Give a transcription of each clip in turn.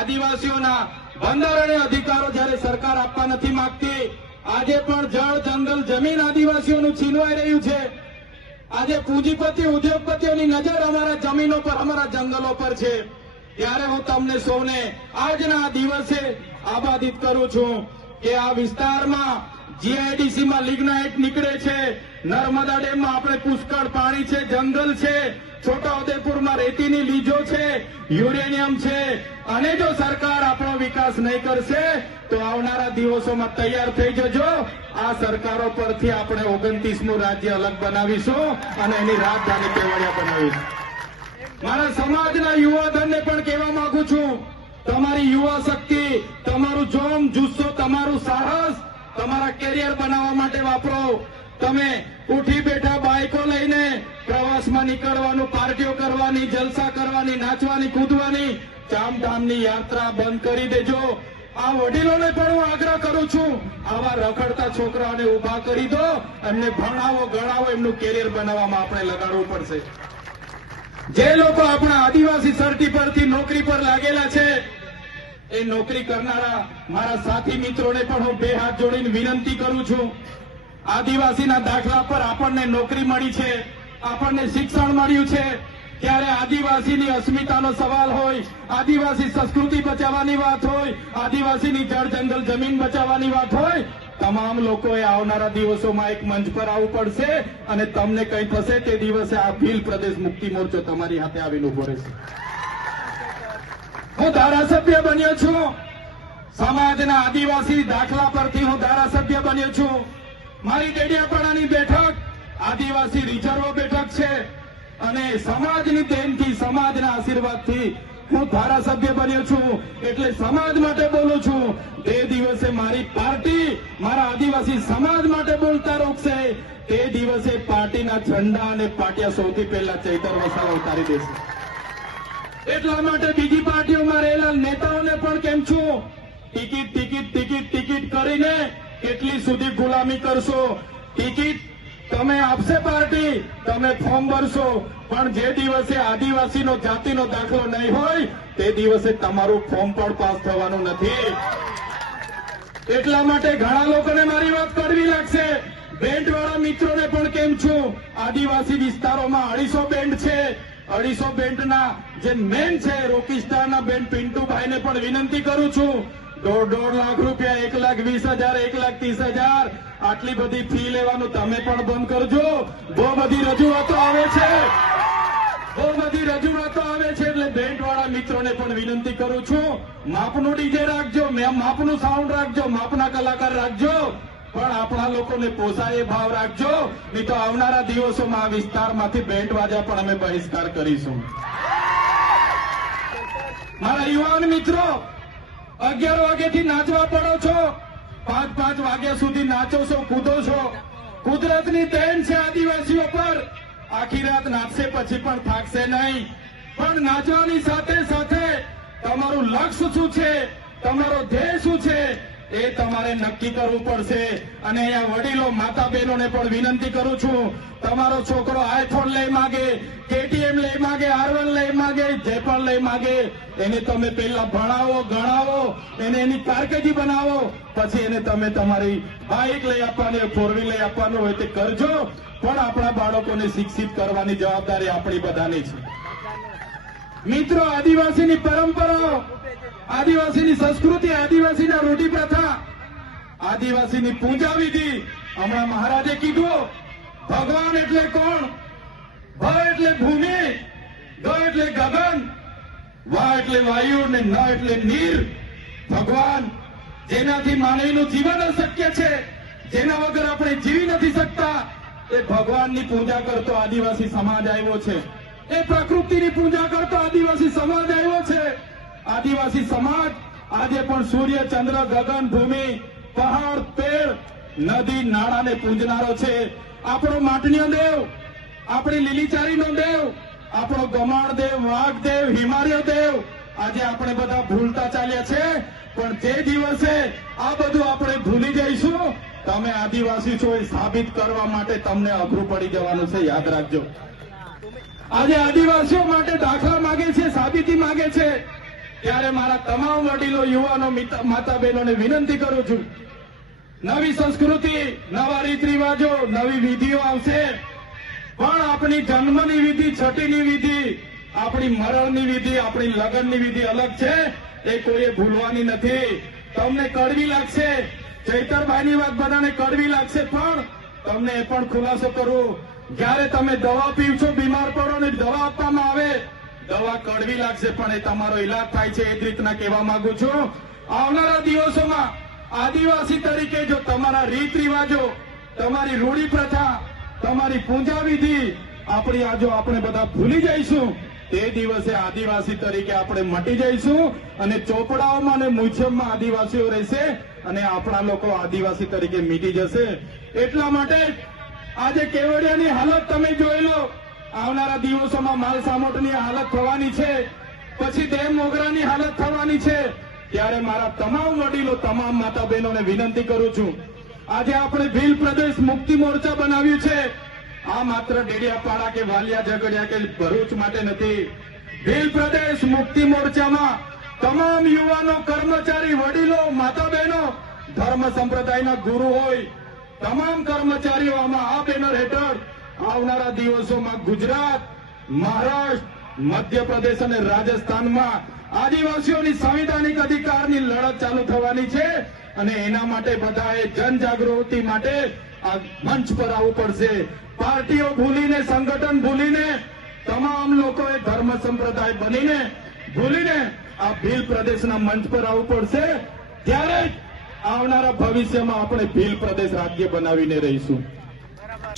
આદિવાસીઓના બંધારણીય અધિકારો જ્યારે સરકાર આપવા નથી માંગતી, આજે પણ જળ, જંગલ, જમીન આદિવાસીઓનું છીનવાઈ રહ્યું છે. આજે પૂંજીપતિ, ઉદ્યોગપતિઓની નજર અમારા જમીનો પર, અમારા જંગલો પર છે. ત્યારે હું તમને સૌને આજના દિવસે આબાદિત કરું છું કે આ વિસ્તારમાં જીઆઈડીસીમાં લિગ્નાઇટ નીકળે છે. નર્મદા ડેમમાં આપણે પુષ્કળ પાણી છે, જંગલ છે. છોટાઉદેપુરમાં રેતીની લીજો છે, યુરેનિયમ છે. અને જો સરકાર આપણો વિકાસ નહીં કરશે, તો આવનારા દિવસોમાં તૈયાર થઈ જજો. આ સરકારો પરથી આપણે ઓગણત્રીસમું રાજ્ય અલગ બનાવીશું અને એની રાજધાની કેવડિયા બનાવીશું. મારા સમાજના યુવાધનને પણ કહેવા માંગુ છું, તમારી યુવા શક્તિ, તમારું જોમ, જુસ્સો, તમારું સાહસ, તમારા કેરિયર બનાવવા માટે વાપરો. તમે ઉઠી બેઠા બાઇકો લઈને પ્રવાસમાં નીકળવાનું, પાર્ટીઓ કરવાની, જલસા કરવાની, નાચવાની, કૂદવાની ચામધામની યાત્રા બંધ કરી દેજો. આ વડીલોને પણ હું આગ્રહ કરું છું. આવા રખડતા છોકરાઓને ઊભા કરી દો. એમને ભણાવો, ગણાવો, એમનું કેરિયર બનાવવામાં આપણે લગાડવું પડશે. જે લોકો આપણા આદિવાસી સર્ટી પરથી નોકરી પર લાગેલા છે, એ નોકરી કરનારા મારા સાથી મિત્રોને પણ હું બે હાથ જોડીને વિનંતી કરું છું. આદિવાસીના દાખલા પર આપણને નોકરી મળી છે, આપણને શિક્ષણ મળ્યું છે. ત્યારે આદિવાસીની અસ્મિતાનો સવાલ હોય, આદિવાસી સંસ્કૃતિ બચાવવાની વાત હોય, આદિવાસીની જળ જંગલ જમીન બચાવવાની વાત હોય, તમામ લોકોએ આવનારા દિવસોમાં એક મંચ પર આવવું પડશે અને તમને કંઈ થશે તે દિવસે આ ભીલ પ્રદેશ મુક્તિ મોરચો તમારી હાથે આવીને ઊભો રહેશે. હું ધારાસભ્ય બન્યો છું. સમાજના આદિવાસી દાખલા પરથી હું ધારાસભ્ય બન્યો છું. મારી ડેડિયાપાડાની બેઠક આદિવાસી રિઝર્વ બેઠક છે અને સમાજની દેનથી સમાજના આશીર્વાદથી હું ધારાસભ્ય બન્યો છું એટલે સમાજ માટે બોલું છું. તે દિવસે મારી પાર્ટી મારા આદિવાસી સમાજ માટે બોલતા રોકશે. તે દિવસે પાર્ટીના ઝંડા અને પાટિયા સૌથી પહેલા ચૈતર વસાવા ઉતારી દેશે. એટલા માટે બીજી પાર્ટીઓમાં રહેલા નેતાઓને પણ કેમ છું? ટિકિટ ટિકિટ ટિકિટ ટિકિટ કરીને કેટલી સુધી ગુલામી કરશો? ટિકિટ તમે આપશે પાર્ટી, તમે ફોર્મ ભરશો. પણ જે દિવસે આદિવાસીનો, જાતિનો દાખલો નહીં હોય, તે દિવસે તમારું ફોર્મ પણ પાસ થવાનું નથી. એટલા માટે ઘણા લોકોને મારી વાત કરવી લાગશે. બેન્ડવાળા મિત્રોને પણ કેમ છું? આદિવાસી વિસ્તારોમાં અઢીસો બેન્ડ છે. અઢીસો બેન્ડના જે મેન છે રોકિસ્તાના બેન પિન્ટુભાઈને પણ વિનંતી કરું છું. દોઢ દોઢ લાખ રૂપિયા, એક લાખ વીસ હજાર, એક લાખ ત્રીસ હજાર. આટલી બધી ફી લેવાનું તમે પણ બંધ કરજો. બહુ બધી રજૂઆતો આવે છે. બહુ બધી રજૂઆતો આવે છે એટલે બેન્ડ વાળા મિત્રોને પણ વિનંતી કરું છું, માપનું ડીજે રાખજો માપનું સાઉન્ડ રાખજો, માપના કલાકાર રાખજો. પણ આપણા લોકોને પોસાય ભાવ રાખજો. નહીં તો આવનારા દિવસોમાં આ વિસ્તારમાંથી બેન્ડ વાજા પણ અમે બહિષ્કાર કરીશું. મારા યુવાન મિત્રો અગિયાર વાગ્યાથી નાચવા પડો છો. પાંચ પાંચ વાગ્યા સુધી નાચો છો, કૂદો છો. કુદરતની દેન છે આદિવાસીઓ પર. આખી રાત નાચશે પછી પણ થાકશે નહીં. પણ નાચવાની સાથે સાથે તમારું લક્ષ્ય શું છે? તમારો ધ્યેય શું છે? એ તમારે નક્કી કરવું પડશે. અને અહીંયા વડીલો માતા બહેનોને પણ વિનંતી કરું છું. તમારો છોકરો આઈફોન લઈ માગે, કેટીએમ લઈ માગે આરવન લઈ માગે, જે પણ લઈ માગે, એને તમે પહેલા ભણાવો, ગણાવો, એને એની કારકિર્દી બનાવો, પછી એને તમે તમારી બાઇક લઈ આપવાની ફોર વ્હીલ લઈ આપવાનું હોય તે કરજો. પણ આપણા બાળકોને શિક્ષિત કરવાની જવાબદારી આપણી બધાની છે. મિત્રો, આદિવાસીની પરંપરાઓ આદિવાસીની સંસ્કૃતિ, આદિવાસીના રૂઢિ પ્રથા, આદિવાસીની પૂજા વિધિ. હમણાં મહારાજે કીધું, ભગવાન એટલે કોણ? ભ એટલે ભૂમિ, ગ એટલે ગગન, વા એટલે વાયુ ને ન એટલે નીર. ભગવાન જેનાથી માનવીનું જીવન અશક્ય છે, જેના વગર આપણે જીવી નથી શકતા, એ ભગવાનની પૂજા કરતો આદિવાસી સમાજ આવ્યો છે. એ પ્રકૃતિની પૂજા કરતો આદિવાસી સમાજ આવ્યો છે. આદિવાસી સમાજ આજે પણ સૂર્ય, ચંદ્ર, ગગન, ભૂમિ, પહાડ, પેડ, નદી, નાળાને પૂંજનારો છે. આપણો માટનીય દેવ, આપણી લીલીચારીનો દેવ, આપણો ગમાણ દેવ, વાઘ દેવ, હિમાલય દેવ, આજે આપણે બધા ભૂલતા ચાલ્યા છે. પણ જે દિવસે આ બધું આપણે ભૂલી જઈશું. તમે આદિવાસી છો એ સાબિત કરવા માટે તમને અઘરું પડી જવાનું છે. યાદ રાખજો. આજે આદિવાસીઓ માટે દાખલા માગે છે, સાબિતી માગે છે. ત્યારે મારા તમામ વડીલો, યુવાનો, માતા બહેનોને વિનંતી કરું છું. નવી સંસ્કૃતિ, નવા રીત રિવાજો નવી વિધિઓ આવશે. પણ આપણી જન્મની વિધિ છઠ્ઠીની વિધિ, આપણી મરણની વિધિ, આપણી લગ્નની વિધિ અલગ છે. એ કોઈએ ભૂલવાની નથી. તમને કડવી લાગશે. ચૈતરભાઈની વાત બધાને કડવી લાગશે, પણ તમને એ પણ ખુલાસો કરું. જ્યારે તમે દવા પીવશો, બીમાર પડો ને દવા આપવામાં આવે દવા કડવી લાગશે, પણ એ તમારો ઇલાજ થાય છે, એ જ રીતના કહેવા માંગુ છું. આવનારા દિવસોમાં આદિવાસી તરીકે જો તમારા રીત રિવાજો, તમારી રૂઢી પ્રથા, તમારી પૂજા વિધિ આપણી આજો આપણે બધા ભૂલી જઈશું, તે દિવસે આદિવાસી તરીકે આપણે મટી જઈશું અને ચોપડાઓમાં અને મ્યુઝિયમમાં આદિવાસીઓ રહેશે અને આપણા લોકો આદિવાસી તરીકે મીટી જશે. એટલા માટે આજે કેવડિયાની હાલત તમે જોઈ લો. આવનારા દિવસોમાં માલ સામોટની હાલત થવાની છે. પછી ડેમ મોગરાની હાલત થવાની છે. ત્યારે મારા તમામ વડીલો, તમામ માતા બહેનોને વિનંતી કરું છું. આજે આપણે ભીલ પ્રદેશ મુક્તિ મોરચા બનાવ્યું છે. આ માત્ર ડેડિયાપાડા કે વાલિયા ઝઘડિયા કે ભરૂચ માટે નથી. ભીલ પ્રદેશ મુક્તિ મોરચામાં તમામ યુવાનો, કર્મચારી, વડીલો માતા બહેનો ધર્મ સંપ્રદાયના ગુરુ હોય. તમામ કર્મચારીઓ આમાં આ બેનર હેઠળ આવનારા દિવસોમાં ગુજરાત, મહારાષ્ટ્ર, મધ્યપ્રદેશ અને રાજસ્થાનમાં આદિવાસીઓની સંવિધાનિક અધિકારની લડત ચાલુ થવાની છે અને એના માટે બધાએ જનજાગૃતિ માટે આ મંચ પર આવવું પડશે. પાર્ટીઓ ભૂલીને, સંગઠન ભૂલીને, તમામ લોકોએ ધર્મ સંપ્રદાય બનીને, ભૂલીને આ ભીલ પ્રદેશના મંચ પર આવવું પડશે. ત્યારે જ આવનારા ભવિષ્યમાં આપણે ભીલ પ્રદેશ રાજ્ય બનાવીને રહીશું.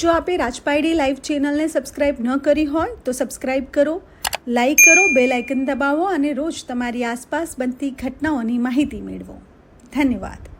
જો આપે રાજપાયડી લાઈવ ચેનલને સબસ્ક્રાઇબ ન કરી હોય, તો સબસ્ક્રાઇબ કરો, લાઈક કરો, બેલ આઇકન દબાવો અને રોજ તમારી આસપાસ બનતી ઘટનાઓની માહિતી મેળવો. ધન્યવાદ.